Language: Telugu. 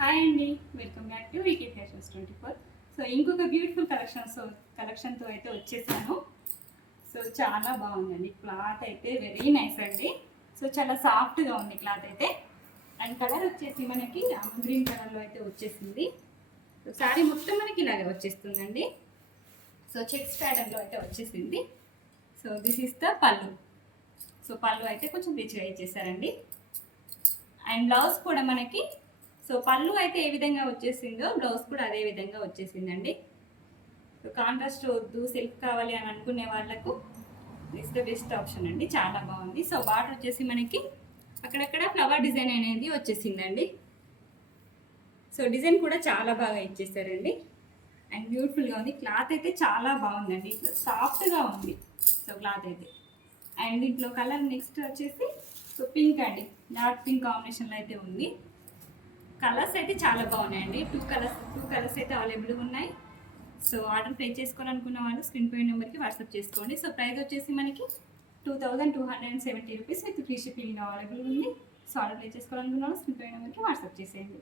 హాయ్ అండి, welcome back to VK fashions 24. So ఇంకొక బ్యూటిఫుల్ కలెక్షన్తో అయితే వచ్చేసాను. సో చాలా బాగుందండి. క్లాత్ అయితే వెరీ నైస్ అండి. సో చాలా సాఫ్ట్గా ఉంది క్లాత్ అయితే. అండ్ కలర్ వచ్చేసి మనకి గ్రీన్ కలర్లో అయితే వచ్చేసింది. సో శారీ మొత్తం మనకి ఇలాగే వచ్చేస్తుందండి. సో చెక్స్ ప్యాటర్న్లో అయితే వచ్చేసింది. సో దిస్ ఈస్ ద పళ్ళు. సో పళ్ళు అయితే కొంచెం రిచ్గా ఇచ్చేసారండి. అండ్ బ్లౌజ్ కూడా మనకి సో పళ్ళు అయితే ఏ విధంగా వచ్చేసిందో బ్లౌజ్ కూడా అదే విధంగా వచ్చేసిందండి. సో కాంట్రాస్ట్ వద్దు, సిల్క్ కావాలి అని అనుకునే వాళ్ళకు దిస్ ద బెస్ట్ ఆప్షన్ అండి. చాలా బాగుంది. సో బార్డర్ వచ్చేసి మనకి అక్కడక్కడ ఫ్లవర్ డిజైన్ అనేది వచ్చేసిందండి. సో డిజైన్ కూడా చాలా బాగా ఇచ్చేసారండి. అండ్ బ్యూటిఫుల్గా ఉంది. క్లాత్ అయితే చాలా బాగుందండి. ఇట్లా సాఫ్ట్గా ఉంది సో క్లాత్ అయితే. అండ్ దీంట్లో కలర్ నెక్స్ట్ వచ్చేసి సో పింక్ అండి, డార్క్ పింక్ కాంబినేషన్లో అయితే ఉంది. కలర్స్ అయితే చాలా బాగున్నాయండి. టూ కలర్స్ అయితే అవైలబుల్గా ఉన్నాయి. సో ఆర్డర్ ప్లేస్ చేసుకోవాలనుకున్న వాళ్ళు స్క్రీన్ పై నెంబర్కి వాట్సాప్ చేసుకోండి. సో ప్రైస్ వచ్చేసి మనకి 2270 rupees with free shipping available ఉంది. సో ఆర్డర్ ప్లేస్ చేసుకోవాలనుకున్న వాళ్ళు స్క్రీన్ పై నెంబర్కి వాట్సాప్ చేసేయండి.